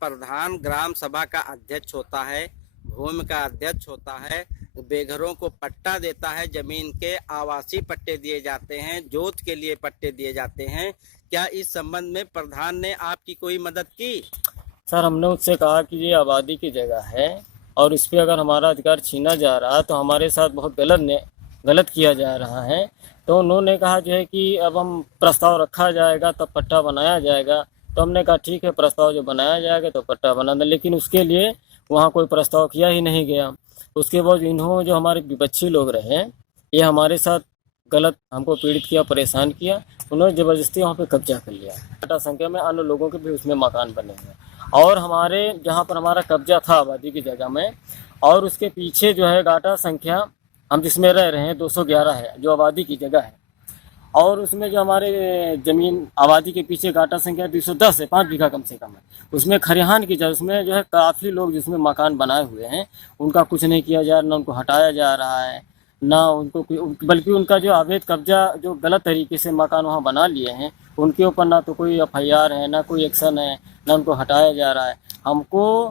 प्रधान ग्राम सभा का अध्यक्ष होता है, भूमि का अध्यक्ष होता है, बेघरों को पट्टा देता है, जमीन के आवासीय पट्टे दिए जाते हैं, जोत के लिए पट्टे दिए जाते हैं। क्या इस संबंध में प्रधान ने आपकी कोई मदद की? सर, हमने उससे कहा कि ये आबादी की जगह है और इस पे अगर हमारा अधिकार छीना जा रहा है तो हमारे साथ बहुत गलत किया जा रहा है। तो उन्होंने कहा जो है कि अब हम प्रस्ताव रखा जाएगा तब पट्टा बनाया जाएगा। तो हमने कहा ठीक है, प्रस्ताव जो बनाया जाएगा तो पट्टा बना दें, लेकिन उसके लिए वहाँ कोई प्रस्ताव किया ही नहीं गया। उसके बाद इन्होंने जो हमारे विपक्षी लोग रहे, ये हमारे साथ गलत हमको पीड़ित किया, परेशान किया। उन्होंने ज़बरदस्ती वहाँ पे कब्जा कर लिया। घाटा संख्या में अन्य लोगों के भी उसमें मकान बने हैं और हमारे जहाँ पर हमारा कब्जा था आबादी की जगह में, और उसके पीछे जो है घाटा संख्या हम जिसमें रह रहे हैं 211 है, जो आबादी की जगह है। और उसमें जो हमारे ज़मीन आबादी के पीछे घाटा संख्या 210 है, 5 बीघा कम से कम है। उसमें खरिहान की जगह, उसमें जो है काफ़ी लोग जिसमें मकान बनाए हुए हैं, उनका कुछ नहीं किया जा रहा, ना उनको हटाया जा रहा है, ना उनको बल्कि उनका जो अवैध कब्जा जो गलत तरीके से मकान वहाँ बना लिए हैं, उनके ऊपर ना तो कोई FIR है, ना कोई एक्शन है, ना उनको हटाया जा रहा है। हमको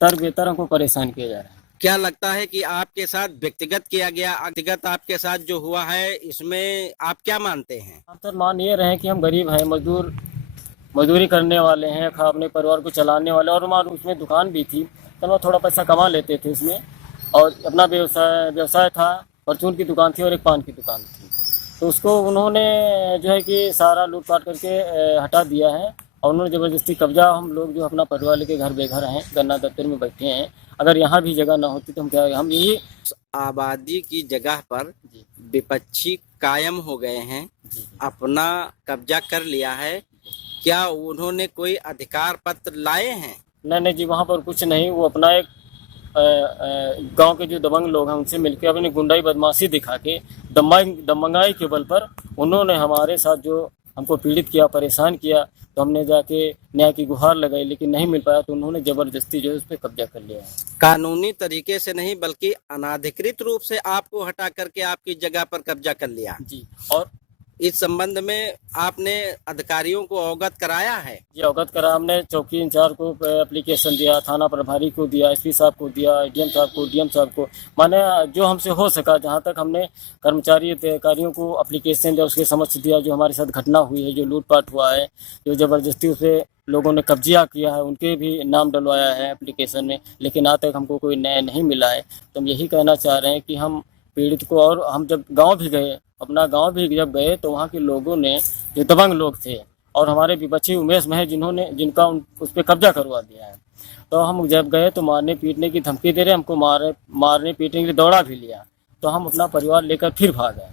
बेतर हमको परेशान किया जा रहा है। क्या लगता है कि आपके साथ व्यक्तिगत किया गया, व्यक्तिगत आपके साथ जो हुआ है, इसमें आप क्या मानते हैं? हम सर मान ये रहे हैं कि हम गरीब हैं, मजदूरी करने वाले हैं, अपने परिवार को चलाने वाले, और हमारे उसमें दुकान भी थी तो हम थोड़ा पैसा कमा लेते थे उसमें, और अपना व्यवसाय था, परचून की दुकान थी और एक पान की दुकान थी। तो उसको उन्होंने जो है कि सारा लूटपाट करके हटा दिया है, और उन्होंने ज़बरदस्ती कब्जा, हम लोग जो अपना परिवार लेके घर बेघर हैं, गन्ना दफ्तर में बैठे हैं। अगर यहाँ भी जगह ना होती तो हम क्या, हम यही आबादी की जगह पर विपक्षी कायम हो गए हैं, अपना कब्जा कर लिया है। क्या उन्होंने कोई अधिकार पत्र लाए हैं? नहीं जी, वहाँ पर कुछ नहीं। वो अपना एक गांव के जो दबंग लोग हैं उनसे मिलकर अपनी गुंडाई बदमाशी दिखा के दमंगाई के बल पर उन्होंने हमारे साथ जो हमको पीड़ित किया, परेशान किया। तो हमने जाके न्याय की गुहार लगाई, लेकिन नहीं मिल पाया, तो उन्होंने ज़बरदस्ती जो है उस पर कब्जा कर लिया है। कानूनी तरीके से नहीं बल्कि अनाधिकृत रूप से आपको हटा करके आपकी जगह पर कब्जा कर लिया जी। और इस संबंध में आपने अधिकारियों को अवगत कराया है? जी, अवगत करा। हमने चौकी इंचार्ज को एप्लीकेशन दिया, थाना प्रभारी को दिया, SP साहब को दिया, ADM साहब को, DM साहब को, माने जो हमसे हो सका, जहाँ तक हमने कर्मचारी अधिकारियों को एप्लीकेशन दिया, उसके समक्ष दिया। जो हमारे साथ घटना हुई है, जो लूटपाट हुआ है, जो ज़बरदस्ती उसे लोगों ने कब्जा किया है, उनके भी नाम डलवाया है एप्लीकेशन में, लेकिन आज तक हमको कोई न्याय नहीं मिला है। तो हम यही कहना चाह रहे हैं कि हम पीड़ित को, और हम जब गाँव भी गए, अपना गांव भी जब गए, तो वहाँ के लोगों ने, जो दबंग लोग थे और हमारे विपक्षी उमेश महज जिनका उस पर कब्जा करवा दिया है, तो हम जब गए तो मारने पीटने की धमकी दे रहे, हमको मारने पीटने के लिए दौड़ा भी लिया। तो हम अपना परिवार लेकर फिर भाग गए।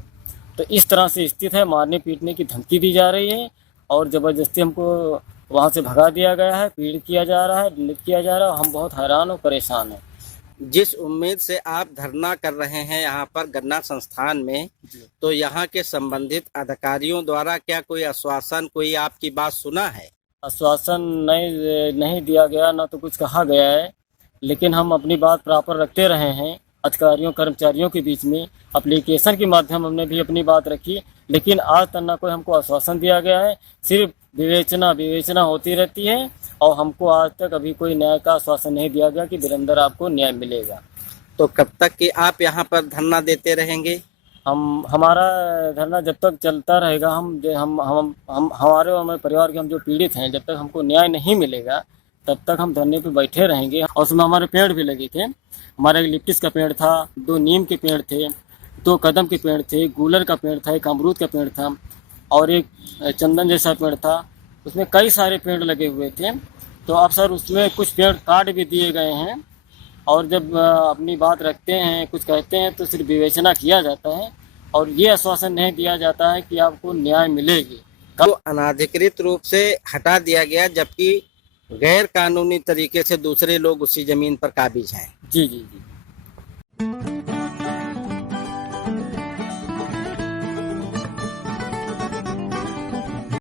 तो इस तरह से स्थिति है, मारने पीटने की धमकी दी जा रही है और ज़बरदस्ती हमको वहाँ से भगा दिया गया है, पीड़ित किया जा रहा है, दंडित किया जा रहा है। हम बहुत हैरान और परेशान हैं। जिस उम्मीद से आप धरना कर रहे हैं यहाँ पर गन्ना संस्थान में, तो यहाँ के संबंधित अधिकारियों द्वारा क्या कोई आश्वासन, कोई आपकी बात सुना है? आश्वासन नहीं दिया गया, ना तो कुछ कहा गया है, लेकिन हम अपनी बात प्रॉपर रखते रहे हैं अधिकारियों कर्मचारियों के बीच में। एप्लीकेशन के माध्यम हमने भी अपनी बात रखी, लेकिन आज तक ना कोई हमको आश्वासन दिया गया है। सिर्फ विवेचना होती रहती है, और हमको आज तक अभी कोई न्याय का आश्वासन नहीं दिया गया कि वीरेंद्र आपको न्याय मिलेगा। तो कब तक कि आप यहाँ पर धरना देते रहेंगे? हमारा धरना जब तक चलता रहेगा, हमारे और हमारे परिवार के, हम जो पीड़ित हैं, जब तक हमको न्याय नहीं मिलेगा तब तक हम धरने पे बैठे रहेंगे। और उसमें हमारे पेड़ भी लगे थे। हमारा एक लिप्टिस का पेड़ था, 2 नीम के पेड़ थे, 2 कदम के पेड़ थे, गूलर का पेड़ था, एक अमरूद का पेड़ था और एक चंदन जैसा पेड़ था। उसमें कई सारे पेड़ लगे हुए थे। तो अब सर उसमें कुछ पेड़ काट भी दिए गए हैं, और जब अपनी बात रखते हैं, कुछ कहते हैं, तो सिर्फ विवेचना किया जाता है और ये आश्वासन नहीं दिया जाता है कि आपको न्याय मिलेगी। तो अनाधिकृत रूप से हटा दिया गया, जबकि गैर कानूनी तरीके से दूसरे लोग उसी जमीन पर काबिज हैं। जी जी जी।